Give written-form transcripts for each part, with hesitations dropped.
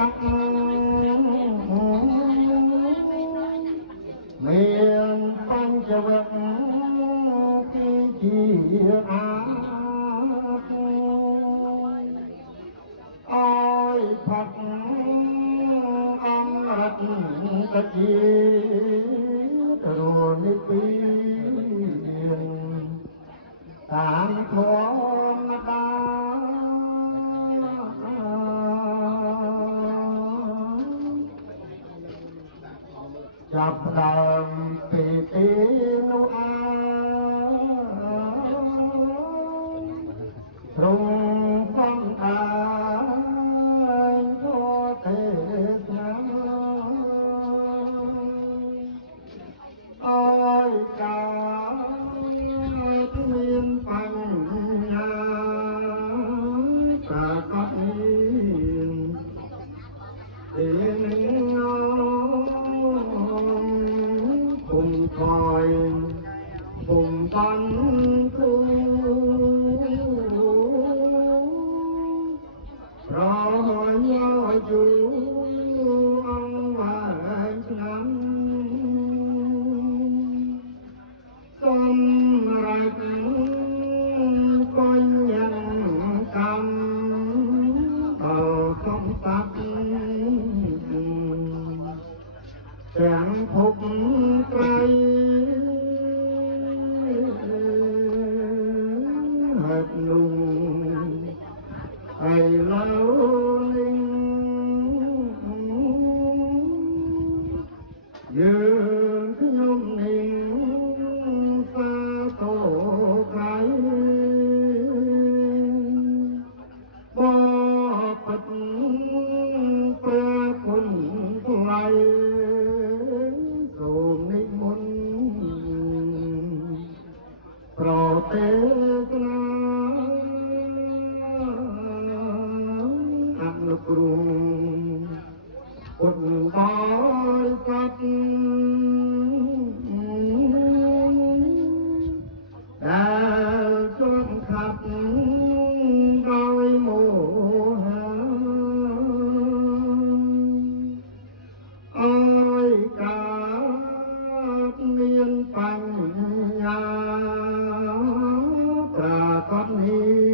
sắc miền phong cho vật khi chia ác ôi Phật ông rạch ta chi rồi ni tiền tạng thôn ta chập đờm tỳ nu a rung phong ta cho thế nam ôi cả thiên phanh nhà cả các niên tiếng cùng còi cùng bắn thu rồi nhớ chú ông và ngắm xóm rạch con nhân cầm bờ không tắt chẳng phục cây hết nung ai lâu linh dương nhung ninh xa tổ cái bo phật pre quân lại dù ninh môn pro tế ăn cùng quân bói cắt đã chốn khắp đôi mùa ôi cả niên phanh nhà cả con hiền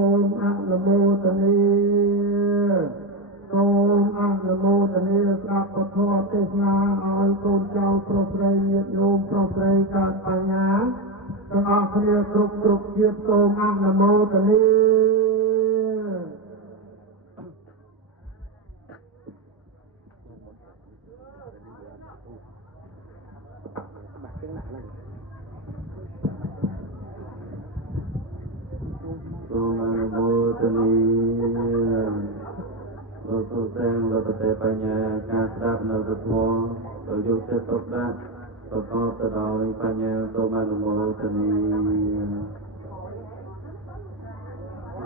Om An Namo Tani Om An Namo Tani ស្ដាប់ពធទេសនាឲ្យកូនចៅប្រុសស្រីញាតិញោមប្រុសស្រីកើតបញ្ញាទាំងអស់គ្នាគ្រប់ជាតិសូមអនុមោទនាសូមអនុមោទនាលោកសុសែងលោកប្រទេសបញ្ញាការស្ដាប់នៅពធទៅយកចិត្តទុកដាក់ប្រកបទៅដោយបញ្ញាសូមអនុមោទនា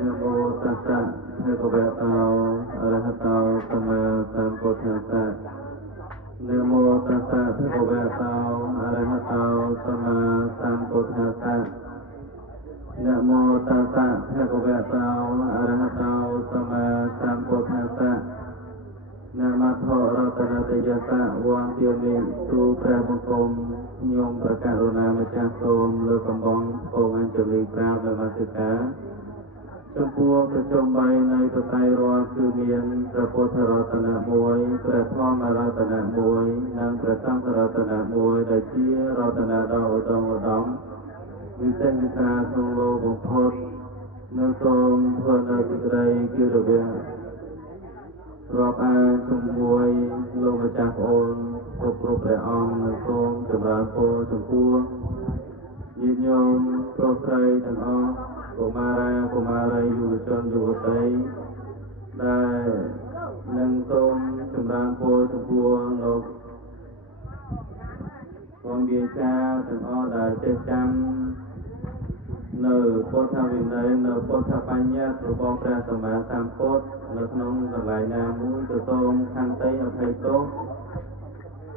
នមោតស្សៈភគវតោអរហតោសម្មាសម្ពុទ្ធស្សៈនមោតស្សៈភគវតោអរហតោសម្មាសម្ពុទ្ធស្សៈនមោតស្សៈភគវតោអរហតោសម្មាសម្ពុទ្ធស្សៈនមថរតនតយសៈវងទាមិទូព្រះបង្គំញោមប្រកាសរុណាម្ចាស់សូមលើកកំបងពងអញ្ជលីក្រាបនមស្ការចំពោះប្រជុំ3នៃប្រតិរតគឺមានព្រះពុទ្ធរតនៈ1ព្រះធម្មរតនៈ1និងព្រះសង្ឃរតនៈ1ដែលជារតនៈដ៏ឧត្តមឧត្តមវិសេសវិសាលក្នុងលោកបំផុតនៅសូមធ្វើនៅសេចក្តីគិរវៈរាប់អានជាមួយលោកម្ចាស់ប្អូនគ្រប់ព្រះអង្គនិងសូមចម្រើនពរចំពោះញាតិញោមប្រុសស្រីទាំងអស់កុមារាកុមារីយុវជនយុវតីដែលនឹងសូមចម្រើនពរចំពោះលោកបងវាចាទាំងអស់ដែលចេះចាំនៅពុទ្ធវិន័យនៅពុទ្ធបញ្ញត្តិរបស់ព្រះសម្មាសម្ពុទ្ធនៅក្នុងកន្លែងណាមួយទៅសូមខន្តីអភ័យទោស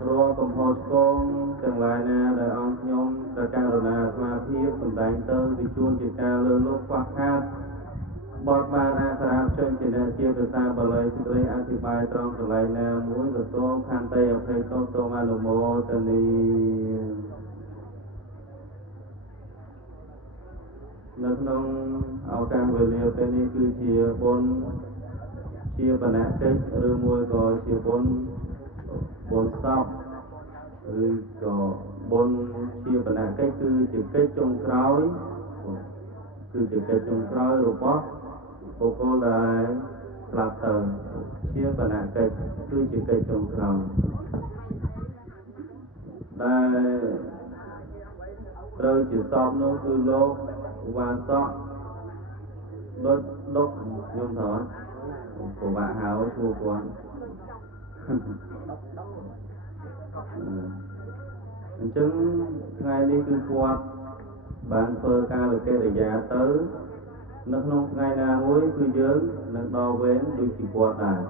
រាល់កំហុសឆ្គងទាំងឡាយណាដែលអង្គខ្ញុំ ភាពសម្ដែងទៅវិជួនជាការលើលោកខ្វះខាតបទបានអក្សរាចេញជាអ្នកជាភាសាបាលីសេចក្តីអធិប្បាយត្រង់កន្លែងណាមួយក៏សូមខន្តីអភ័យទោសសូមអនុមោទនានៅក្នុងឱកាសវេលាពេលនេះគឺជាបុណ្យជាបណកិច្ចឬមួយក៏ជាបុណ្យសពឬក៏បុណ្យជាបណកិច្ចគឺជាកិច្ចចុងក្រោយគឺជាកិច្ចចុងក្រោយរបស់បុគ្គលដែលស្លាប់ទៅជាបណកិច្ចគឺជាកិច្ចចុងក្រោយដែលត្រូវជាសពនោះគឺលោកវ៉ាសក់ដូចដុកខ្ញុំថតពិបាកហៅឈ្មោះគាត់អញ្ចឹងថ្ងៃនេះគឺគាត់បានធ្វើការលកិរិយាទៅនៅក្នុងថ្ងៃណាមួយគឺយើងនឹងដល់វេនដូចជាគាត់ដែរ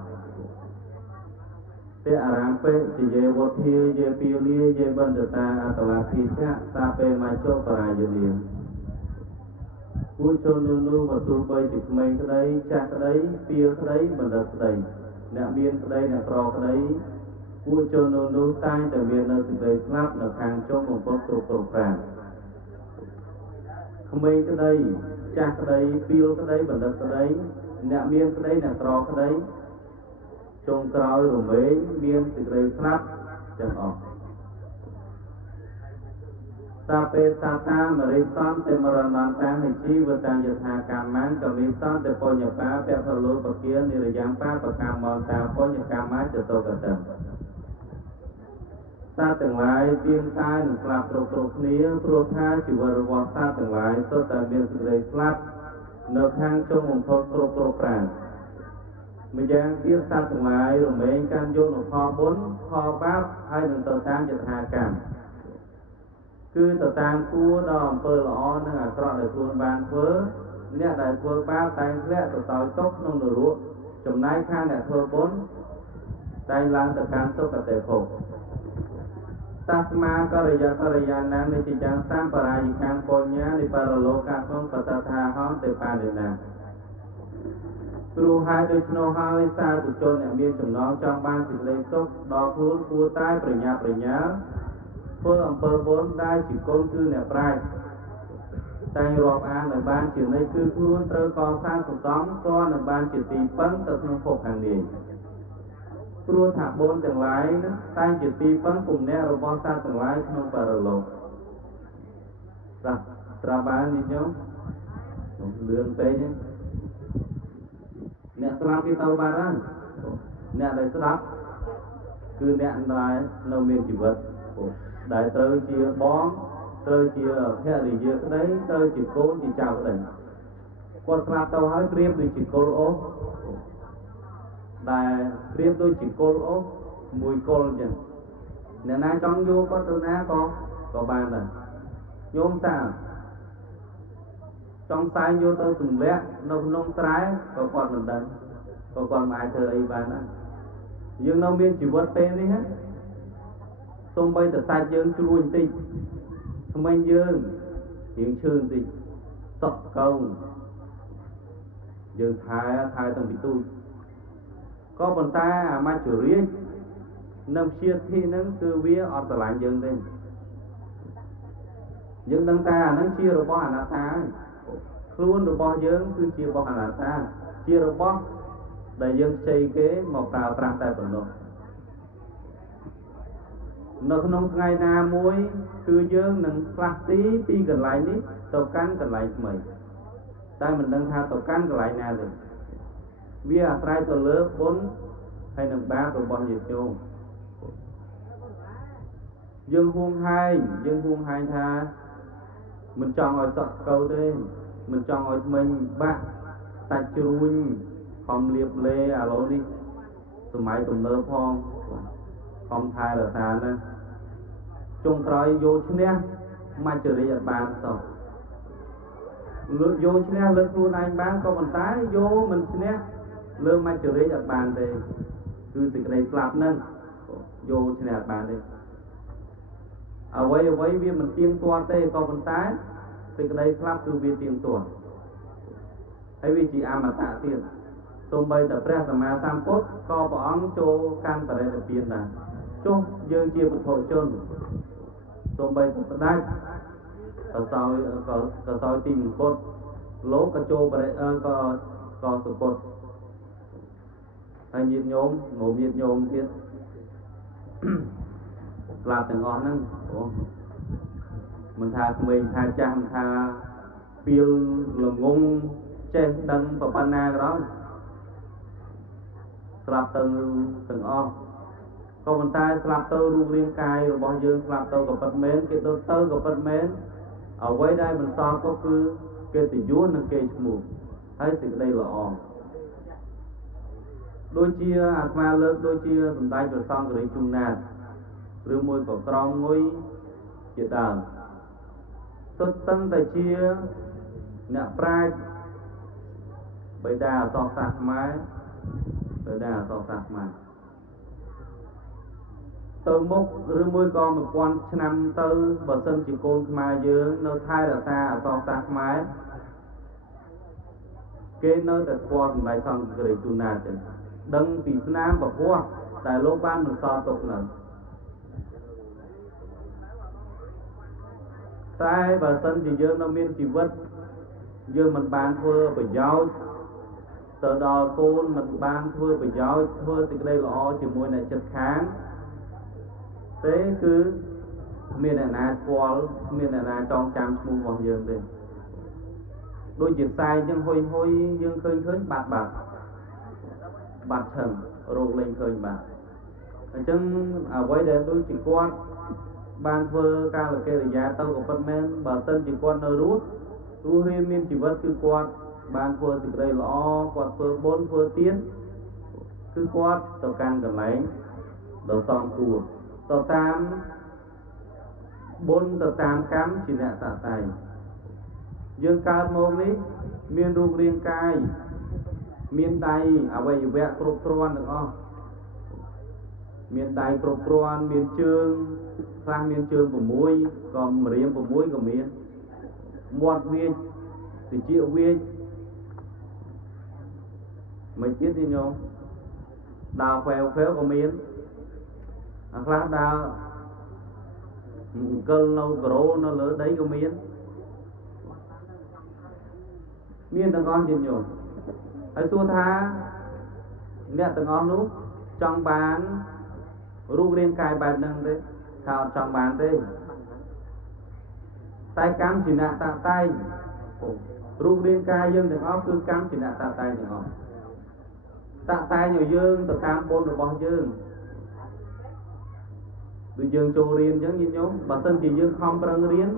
ទេអារាមពេជាយេវុធាយេពីលាយេបណ្ឌតាអតឡាភិចៈសាពេមច្ចុបរាយនាគួរចូលនោះមកទោះបីជាក្មេងក្តីចាស់ក្តីពីលក្តីបណ្ឌិតក្តីអ្នកមានក្តីអ្នកក្រក្តីគួរចូលនោះតែងតែមាននៅសេចក្តីស្លាប់នៅខាងចុងបំផុតគ្រប់ប្រាណក្មេងក្តីចាស់ក្តីពីលក្តីបណ្ឌិតក្តីអ្នកមានក្តីអ្នកក្រក្តីចុងក្រោយរមែងមានសេចក្តីស្លាប់ទាំងអស់តាពេតាតាមរិសន្តទេមរណន្តានិជីវតាយថាកម្មੰកមិសន្តទេបញ្ញបាពៈលោបគានិរយ៉ាងបាបកម្មន្តាបញ្ញកម្មចតកតំសត្វទាំងឡាយទៀងតានឹងស្លាប់គ្រប់គ្នាព្រោះថាជីវិតរបស់សត្វទាំងឡាយសុទ្ធតែមានសេចក្តីស្លាប់នៅខាងចុងបំផុតគ្រប់ប្រាណម្យ៉ាងទៀតសត្វទាំងឡាយរមែងកាន់យកនូវផលបុណ្យផលបាបហើយនឹងទៅតាមយថាកម្មគឺទៅតាមគួរដល់អំពើល្អនិងអាក្រក់ដែលខ្លួនបានធ្វើអ្នកដែលធ្វើបាបតែងធ្លាក់ទៅតោយទុកក្នុងនរកចំណែកខាងអ្នកធ្វើបុណ្យតែងឡើងទៅកាន់សុគតិភពតាស្មាករិយាណានិច្ចយ៉ាងសម្បរាយិកាំបញ្ញានិបរលោកក្នុងបតថាហំទេបានិណាព្រោះហើយដូច្នោះហើយសាធុជនអ្នកមានចំណងចង់បានសេចក្តីសុខដល់ខ្លួនគួរតែប្រញាប់ប្រញាល់ធ្វើអំពើបុណ្យដែលជាគុណគឺអ្នកប្រាជ្ញតែងរាប់អានឲ្យបានជានិច្ចគឺខ្លួនត្រូវកសាងសន្សំគ្រាន់នឹងបានជាទីពឹងទៅក្នុងភពខាងនេះព្រោះថាបុណ្យទាំងឡាយនឹងតែងជាទីពឹងពំនាក់របស់សត្វទាំងឡាយក្នុងបរិលោកត្រាបាននេះញោមលឿនពេកអ្នកស្លាប់គេទៅបានហើយអ្នកដែលស្លាប់គឺអ្នកដែលនៅមានជីវិតដែលត្រូវជាបងត្រូវជាភរិយាក្តីត្រូវជាកូនជាចៅក្តីគាត់ស្លាប់ទៅហើយប្រៀបដូចជាគល់អូសដែលប្រៀបដូចជាគល់អូសមួយគល់អញ្ចឹងអ្នកណាចង់យកគាត់ទៅណាក៏បានដែរញោមតាចង់សាយយកទៅទម្លាក់នៅក្នុងស្រែក៏គាត់មិនដឹងក៏គាត់មិនអាចធ្វើអីបានដែរយើងនៅមានជីវិតពេលនេះហ្នឹងសូម្បីតែសាច់យើងជ្រួញបន្តិចថ្មិញយើងរៀងឈឺបន្តិចសក់កោងយើងថែតាំងពីទូចក៏ប៉ុន្តែអាមច្ចរាជនៅព្យាធិហ្នឹងគឺវាអត់ស្រឡាញ់យើងទេយើងដឹងថាអាហ្នឹងជារបស់អនត្តាខ្លួនរបស់យើងគឺជារបស់អនត្តាជារបស់ដែលយើងខ្ចីគេមកប្រើប្រាស់តែប៉ុណ្ណោះនៅក្នុងថ្ងៃណាមួយគឺយើងនឹងផ្លាស់ទីពីកន្លែងនេះទៅកាន់កន្លែងថ្មីតែមិនដឹងថាទៅកាន់កន្លែងណាទេវាអាស្រ័យទៅលើបុណ្យហើយនឹងបាបរបស់ញាតិញោមយើងហួងហែងថាមិនចង់ឲ្យសក់កោទេមិនចង់ឲ្យថ្មិញបាក់សាច់ជ្រួញខំលាបលេឥឡូវនេះសម័យទំនើបផងខំថែរក្សាណាចុងក្រោយយកឈ្នះមច្ចរិយអត់បានសោះលើកយកឈ្នះលើខ្លួនឯងបានក៏ប៉ុន្តែយកមិនឈ្នះលើមច្ចរិយអត់បានទេគឺសេចក្តីស្លាប់ហ្នឹងយកឈ្នះអត់បានទេអ្វីវាមិនទៀងទាត់ទេក៏ប៉ុន្តែ សេចក្តីស្លាប់គឺវាទៀងទាត់ហើយវាជាអមតៈទៀតសូម្បីតែព្រះសម្មាសម្ពុទ្ធក៏ព្រះអង្គចូលកាន់បរិនិព្វានដែរចុះយើងជាពុទ្ធជនសូម្បីតែស្ដេចក៏សោយទីមង្គតលោកក៏ចូលក៏សុគតហើយញាតិញោមងោមញាតិញោមទៀតស្លាប់ទាំងអស់ហ្នឹងអូមិនថាក្មេងថាចាស់មិនថាពីលល្ងងចេះដឹងប៉ុណ្ណាក៏ដោយស្លាប់ទៅទាំងអស់ក៏ប៉ុន្តែស្លាប់ទៅរូបរាងកាយរបស់យើងស្លាប់ទៅក៏ពិតមែនគេដុតទៅក៏ពិតមែនអ្វីដែលមិនសល់ក៏គឺកិត្តិយសនិងកេរ្តិ៍ឈ្មោះហើយសេចក្តីល្អដូចជាអាត្មាលើកដូចជាសម្ដេចព្រះសង្ឃរាជជុំណាតឬមួយក៏ក្រមងុយជាដើមសុទ្ធសឹងតែជាអ្នកប្រាជ្ញបិតាអក្សរសាស្ត្រខ្មែរបិតាអក្សរសាស្ត្រខ្មែរទៅមុខឬមួយក៏1000ឆ្នាំទៅបើសិនជាកូនខ្មែរយើងនៅថែរក្សាអក្សរសាស្ត្រខ្មែរគេនៅតែស្គាល់សម្ដេចសង្ឃរាជជុំណាតចឹងដឹងពីស្នាមពពោះតែលោកបានបន្សល់ទុកនៅតែបើសិនជាយើងនៅមានជីវិតយើងមិនបានធ្វើប្រយោជន៍ទៅដល់កូនមិនបានធ្វើប្រយោជន៍ធ្វើសេចក្តីល្អជាមួយអ្នកជិតខាងទេគឺមានអ្នកណាស្គាល់មានអ្នកណាចងចាំឈ្មោះរបស់យើងទេដូចជាផ្សាយអញ្ចឹងហុយយើងឃើញបាត់ឈឹងរោគលេងឃើញបាត់អញ្ចឹងអ្វីដែលដូចជាគាត់បានធ្វើកាលកិរិយាទៅក៏ពិតមែនបើសិនជាគាត់នៅរស់រៀនមានជីវិតគឺគាត់បានធ្វើសេចក្តីល្អគាត់ធ្វើបុណ្យធ្វើទានគឺគាត់ទៅកាន់កន្លែងដ៏សមគួរទៅតាមបុណ្យទៅតាមកម្មជាអ្នកតតែងយើងកើតមកនេះមានរូបរាងកាយមានដៃអវយវៈគ្រប់គ្រាន់ទាំងអស់មានដៃគ្រប់គ្រាន់មានជើងខ្លះមានជើង6ក៏ម្រាម6ក៏មានមាត់វាចតិចវាចមិនទៀតទេញោមដើរខ្វែវក៏មានអាខ្លះដើរអង្គលនៅក្រោនៅលើដីក៏មានទាំងអស់ទៀតញោមហើយសួរថាអ្នកទាំងអស់នោះចង់បានរូបរាងកាយបែបហ្នឹងទេថាអត់ចង់បានទេតែកម្មជាអ្នកតាក់តែងរូបរាងកាយយើងទាំងអស់គឺកម្មជាអ្នកតាក់តែងទាំងអស់តាក់តែងឲ្យយើងទៅតាមបុណ្យរបស់យើងដូចយើងចូលរៀនអញ្ចឹងញាតិញោមបើសិនជាយើងខំប្រឹងរៀន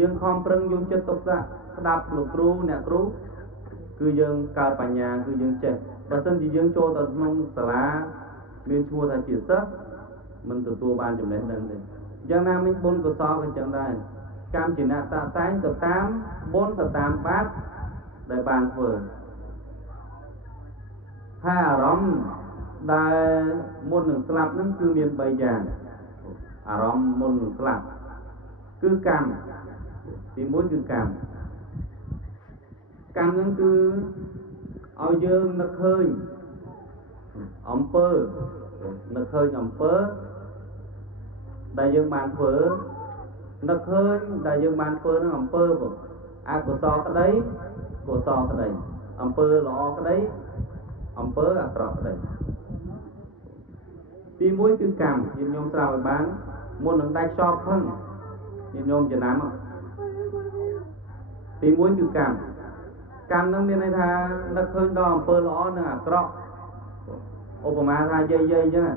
យើងខំប្រឹងយកចិត្តទុកដាក់ស្ដាប់លោកគ្រូអ្នកគ្រូគឺយើងកើតបញ្ញាគឺយើងចេះបើសិនជាយើងចូលទៅក្នុងសាលាមានឈ្មោះថាជាសិស្សមិនទទួលបានចំណេះដឹងទេយ៉ាងណាមិញបុណ្យកុសលក៏អញ្ចឹងដែរកម្មជាអ្នកតាក់តែងទៅតាមបុណ្យទៅតាមបាបដែលបានធ្វើហើយអារម្មណ៍ដែលមុននឹងស្លាប់ហ្នឹងគឺមាន3យ៉ាងអារម្មណ៍មុននឹងស្លាប់គឺកម្មទី1គឺកម្មហ្នឹងគឺឲ្យយើងនឹកឃើញអំពើដែលយើងបានធ្វើនឹកឃើញដែលយើងបានធ្វើនឹងអំពើអកុសលក្តីកុសលក្តីអំពើល្អក្តីអំពើអាក្រក់ក្តីទី1គឺកម្មញាតិញោមស្រាប់ឲ្យបានមុននឹងដាច់ខ្យល់ផឹងញាតិញោមចំណាំទី1គឺកម្មនឹងមានន័យថានឹកឃើញដល់អំពើល្អនិងអាក្រក់ឧបមាថាយាយអញ្ចឹង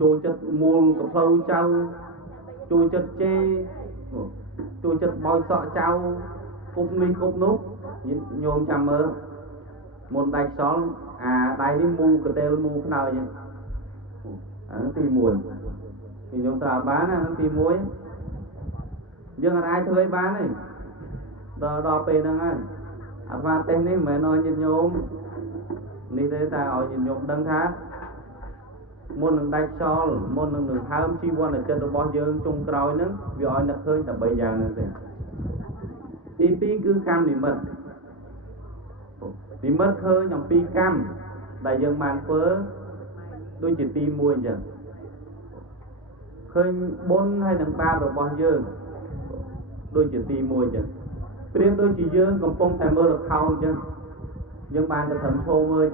ចូលចិត្តមូលកផ្លូវចៅចូលចិត្តជេរចូលចិត្តបោចសក់ចៅគប់នេះគប់នោះញោមចាំមើលមុនដាច់ខ្យល់អាដៃនេះមូកតេលមូខ្នើយហ្នឹងអាហ្នឹងទី1ញោមត្រូវបានអាហ្នឹងទី1យើងអាចធ្វើឲ្យបានទេដល់ពេលហ្នឹងហើយអាត្មាទេសនេះមិនមែនឲ្យញាតិញោមនេះទេតែឲ្យញាតិញោមដឹងថាមុននឹងដាច់ខ្យល់មុននឹងហើមជីវ័នចិត្តរបស់យើងចុងក្រោយហ្នឹងវាឲ្យនឹកឃើញតែ3យ៉ាងហ្នឹងទេ ទីពីរគឺកម្មនិមិត្តនិមិត្តឃើញអំពីកម្មដែលយើងបានធ្វើដូចជាទី1អញ្ចឹងឃើញបុណ្យហើយនឹងបាបរបស់យើងដូចជាទី1អញ្ចឹងប្រៀបដូចជាយើងកំពុងតែមើល account អញ្ចឹងយើងបានទៅត្រឹមឈរមើល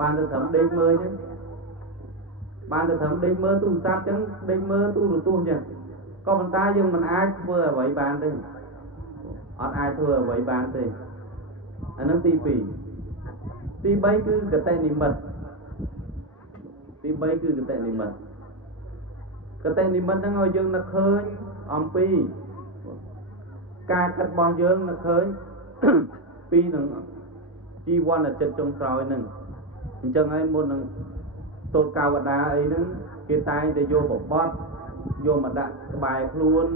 បានទៅត្រឹមដេកមើលអញ្ចឹងបានទៅត្រឹមដេកមើលទូរស័ព្ទអញ្ចឹងដេកមើលទូរទស្សន៍អញ្ចឹងក៏ប៉ុន្តែយើងមិនអាចធ្វើអ្វីបានទេអត់អាចធ្វើអ្វីបានទេអានឹងទី2ទី3គឺកតេនិមិត្តទី3គឺកតេនិមិត្តកតេនិមិត្តហ្នឹងឲ្យយើងនឹកឃើញអំពីការគិតរបស់យើងនឹកឃើញពីនឹងជីវ័នចិត្តចុងក្រោយហ្នឹងអញ្ចឹងហើយមុននឹងសូត្រកាវតាអីហ្នឹងគេតែងតែយកបបត់យកមកដាក់ក្បែរខ្លួន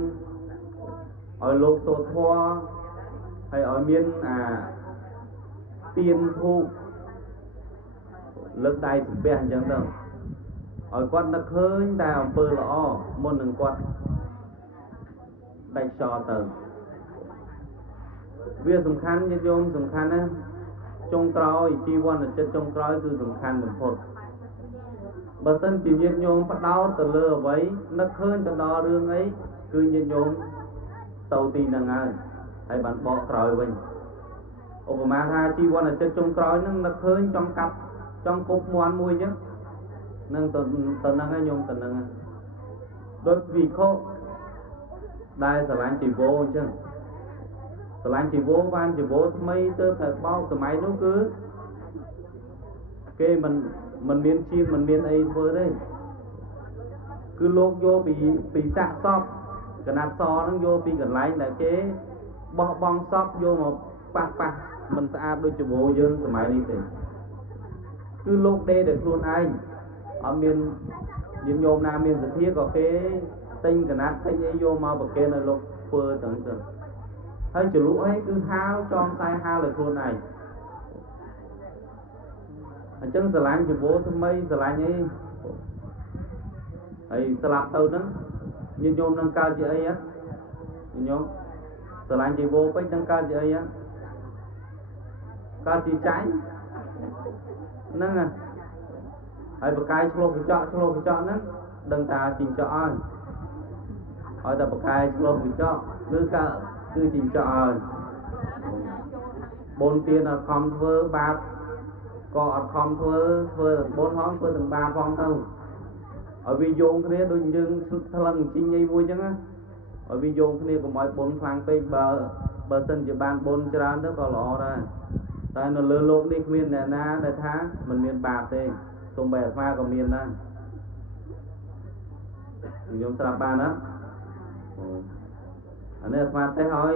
ឲ្យលោកសូត្រធម៌ហើយឲ្យមានអាទៀនធូបលើកដៃសំពះអញ្ចឹងទៅឲ្យគាត់នឹកឃើញតែអំពើល្អមុននឹងគាត់ដាច់ចោលទៅវាសំខាន់ញាតិញោមសំខាន់ណាស់ចុងក្រោយជីវ័នចិត្តចុងក្រោយគឺសំខាន់បំផុតបើសិនជាញាតិញោមផ្ដោតទៅលើអ្វីនឹកឃើញទៅដល់រឿងអីគឺញាតិញោមទៅទីហ្នឹងហើយបានបកក្រោយវិញឧបមាថាជីវ័នចិត្តចុងក្រោយហ្នឹងនឹកឃើញចង់កាប់ចង់គប់មាន់មួយអញ្ចឹងនឹងទៅហ្នឹងហើយញោមទៅហ្នឹងហើយដូចវិខោដែលស្រឡាញ់ជីវោអញ្ចឹងស្រឡាញ់ជីវោបានជីវោថ្មីទៅតែបោកសម័យនោះគឺគេមិនមានជាមិនមានអីធ្វើទេគឺលោកយកពីសាក់សពកណាត់សហ្នឹងយកពីកន្លែងដែលគេបោះបង់សពយកមកប៉ះមិនស្អាតដូចជីវោយើងសម័យនេះទេគឺលោកដេដោយខ្លួនឯងអត់មានញាតិញោមណាមានសទ្ធាក៏គេទិញកណាត់ទិញអីយកមកប្រគេនឲ្យលោកធ្វើទាំងទៅហើយចលក់អីគឺហាលចងខ្សែហាលដោយខ្លួនឯងអញ្ចឹងស្រឡាញ់ជីវោថ្មីស្រឡាញ់អីហើយស្លាប់ទៅហ្នឹងញាតិញោមនឹងកើតជាអីហ៎ញាតិញោមស្រឡាញ់ជីវោពេកនឹងកើតជាអីហ៎កើតជាចាញ់ហ្នឹងហើយបកាយឆ្លោះកញ្ចក់ហ្នឹងដឹងតាជីងចក់ឲ្យតែបកាយឆ្លោះកញ្ចក់គឺជីងចក់ឲ្យបូនទានអត់ខំធ្វើបាបក៏អត់ខំធ្វើបូនហងធ្វើទាំងបាបផងទៅឲ្យវាយោងគ្នាដូចយើងថ្លឹងជីងអីមួយអញ្ចឹងណាឲ្យវាយោងគ្នាកុំឲ្យបូនខ្លាំងពេកបើសិនជាបានបូនច្រើនទៅក៏ល្អដែរតែនៅលើโลกនេះគ្មានអ្នកណាដែលថាមិនមានបាបទេសូម្បីអាត្មាក៏មានដែរខ្ញុំស្រាប់បានណាអានេះអាត្មាទេឲ្យ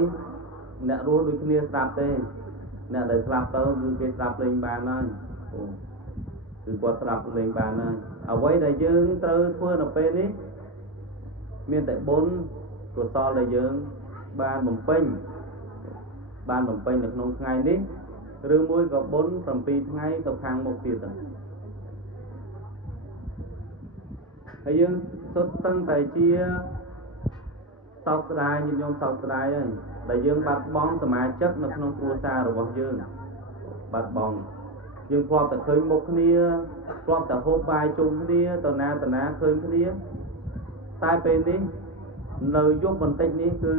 អ្នករស់ដូចគ្នាស្រាប់ទេអ្នកដែលស្លាប់ទៅគឺគេស្លាប់លេងបានហើយគឺគាត់ស្លាប់លេងបានហើយអ្វីដែលយើងត្រូវធ្វើនៅពេលនេះមានតែបុណ្យកុសលដែលយើងបានបំពេញនៅក្នុងថ្ងៃនេះឬមួយក៏បុណ្យ7ថ្ងៃទៅខាងមុខទៀតទៅហើយយើងសុទ្ធសឹងតែជាសោកស្ដាយញាតិញោមសោកស្ដាយហើយដែលយើងបាត់បង់សមាជិកនៅក្នុងគ្រួសាររបស់យើងបាត់បង់យើងធ្លាប់តែឃើញមុខគ្នាធ្លាប់តែហូបបាយជុំគ្នាតណាឃើញគ្នាតែពេលនេះនៅយប់បន្តិចនេះគឺ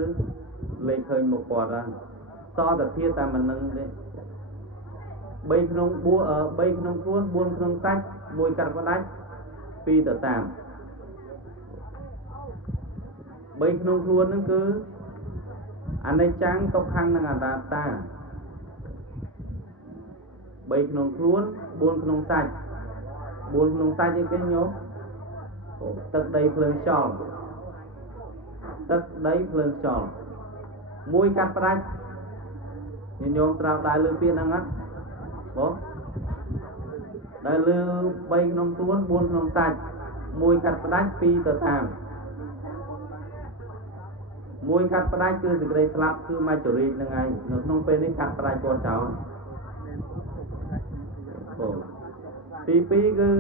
លេខឃើញមុខគាត់ហើយសតតែធាតតែមិននឹងទេ3ក្នុងខ្លួន4ក្នុងសាច់1កាត់ផ្ដាច់2ទៅតាម3ក្នុងខ្លួនហ្នឹងគឺអនិច្ចំទុក្ខំនិងអនត្តា3ក្នុងខ្លួន4ក្នុងសាច់អីគេញោមទឹកដីភ្លើងខ្យល់1កាត់ផ្ដាច់ញោមត្រាប់ដែរលើពាក្យហ្នឹងអត់បងដែលលើ3ក្នុងខ្លួន4ក្នុងសាច់1កាត់ផ្ដាច់2ទៅតាម1កាត់ផ្ដាច់គឺសេចក្តីស្លាប់គឺមកចរិយហ្នឹងឯងនៅក្នុងពេលនេះកាត់ផ្ដាច់គាត់ចោលទី2គឺ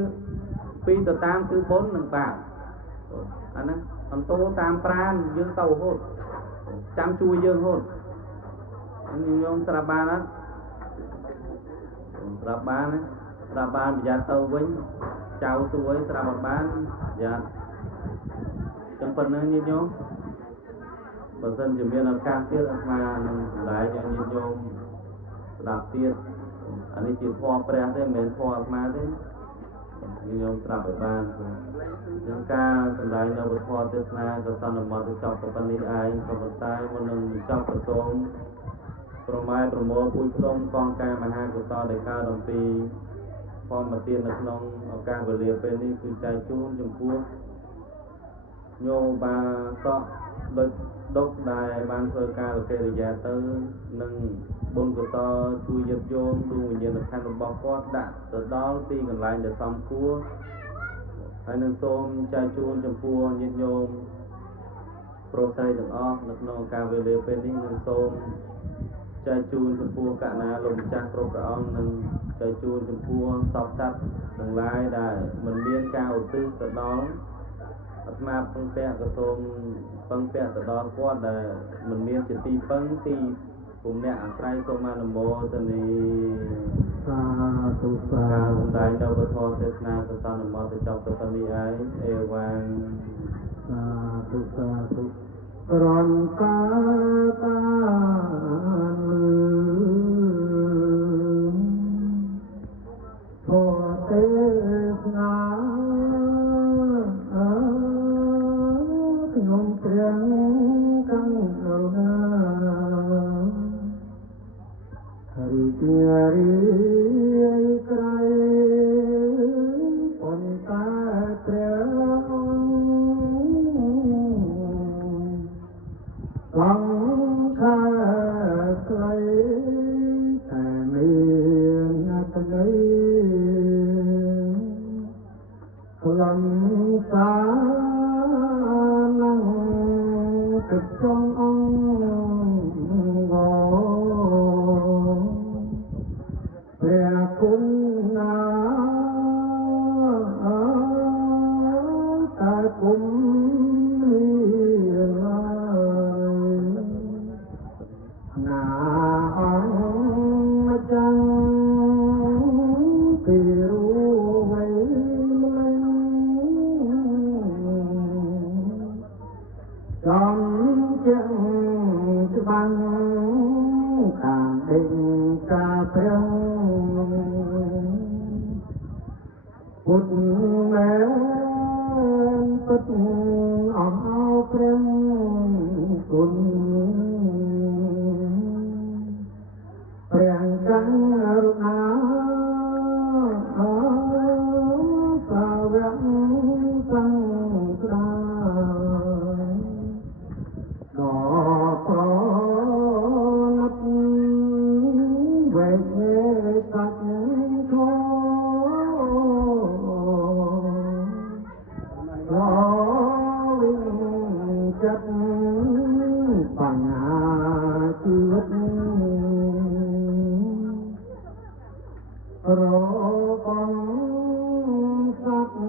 2ទៅតាមគឺបុណ្យនិងបាបអាហ្នឹងអន្តោតាមប្រាណយើងទៅរហូតចាំជួយយើងរហូត nhung sra ban á sra ban bây giờ tàu vinh chào suối sra một ban dạ trong phần này như nhung bản thân chỉ biết là ca tiết mà lại cho như nhung đạp tiết anh ấy chỉ thoa pre thế mình thoa mà thế như nhung sra một ban những ca lại nó vượt thoa tiết na cái sao nó mà cái chọc cái phần này ai còn một tay một lần chọc cái sôngប្រម៉ែប្រមោលពួយផ្ដុំកងការមហាកុសលដែលកើតអំពីធម្មទាននៅក្នុងឱកាសវេលាពេលនេះគឺចែកជូនចំពោះញោមបាសក់ដូចដុកដែលបានធ្វើការលកិរិយាទៅនឹងបុណ្យកុសលជួយយឹកយោងទូវិញ្ញាណខណ្ឌរបស់គាត់ដាក់ទៅដល់ទីកន្លែងដែលសមគួរហើយនឹងសូមចែកជូនចំពោះញាតិញោមប្រុសស្រីទាំងអស់នៅក្នុងឱកាសវេលាពេលនេះនឹងសូមចែកជូនចំពោះកណ្ណាលោកម្ចាស់គ្រប់ព្រះអង្គនិងចែកជូនចំពោះសពសត្វទាំងឡាយដែលមិនមានការឧទ្ទិសទៅដល់អាត្មាពឹងពាក់ក៏សូមពឹងពាក់ទៅដល់គាត់ដែលមិនមានជាទីពឹងទីពុំអ្នកអាស្រ័យសូមអនុមោទនាសាធុសាធុសម្ដែងនៅពធទេសនាសសន្មតទៅចប់ទៅប៉ុណ្នេះឯងអេវ៉ាំងសាធុសាធុរំតាតាធម៌ទេសនាខ្ញុំព្រះកាន់រណារីករាយក្រៃប៉ុន្តែព្រះអង្គខំខ្លីតែមានអត្តន័យខ្លឹមសារនឹងទឹកចំអង្គព្រះគុណណាតែគុំណាអង្គចឹងពីរួវៃមិនចំចឹងច្បាំងតាមដេញការព្រះពុទ្ធមែនពុទ្ធអស់ព្រះគុណព្រះករុណាសាវកសង្ឃរាដ៏ប្រណិតវេញេសច្ចធម៌វិចិត្តបញ្ញាជីវិតរកំសត្វ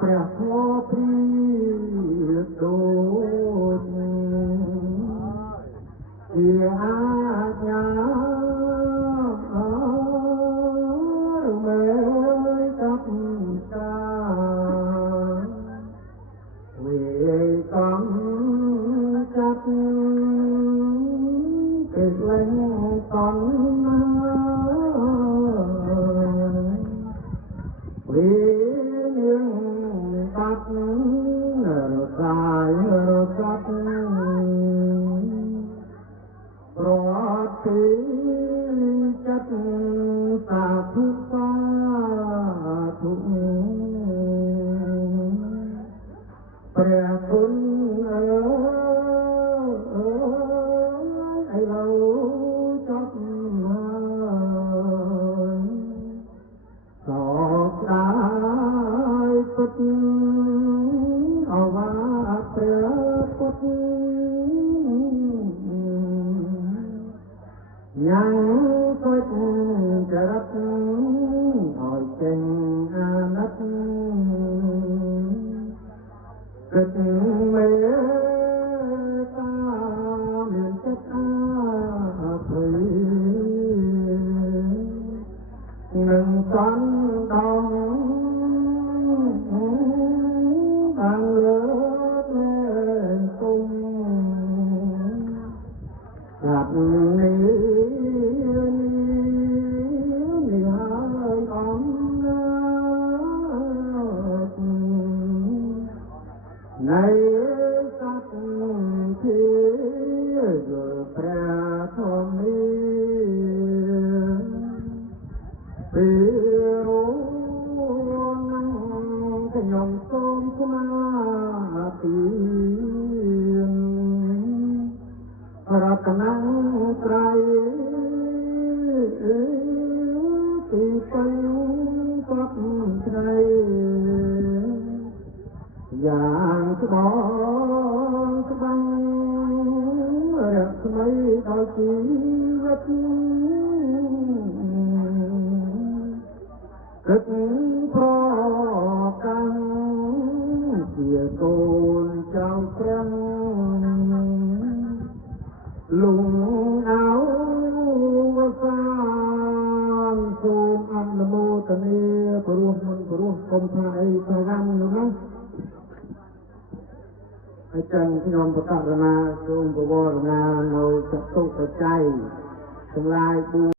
ព្រះធម៌ព្រាដូចជាអាជ្ញាមេកັບកាវិកំចាត់គេលែងតន់វិញ្ញាណបាត់រសាយរសាត់ប្រតិចិត្តសាធុសាធុព្រះគុណអើយឥឡូវចប់ហើយសោកស្ដាយពុទ្ធអវាព្រះពុទ្ធ ថ្មីដល់ជីវិតគិតប្រកាន់ជាកូនចៅព្រះលុងអោវសានសូមអនុមោទនាព្រោះមិនព្រោះកុំថាអីប្រកាន់នោះណាហើយចឹងខ្ញុំបកករណាសូមបវរណានៅចតុបច្ច័យទាំងឡាយ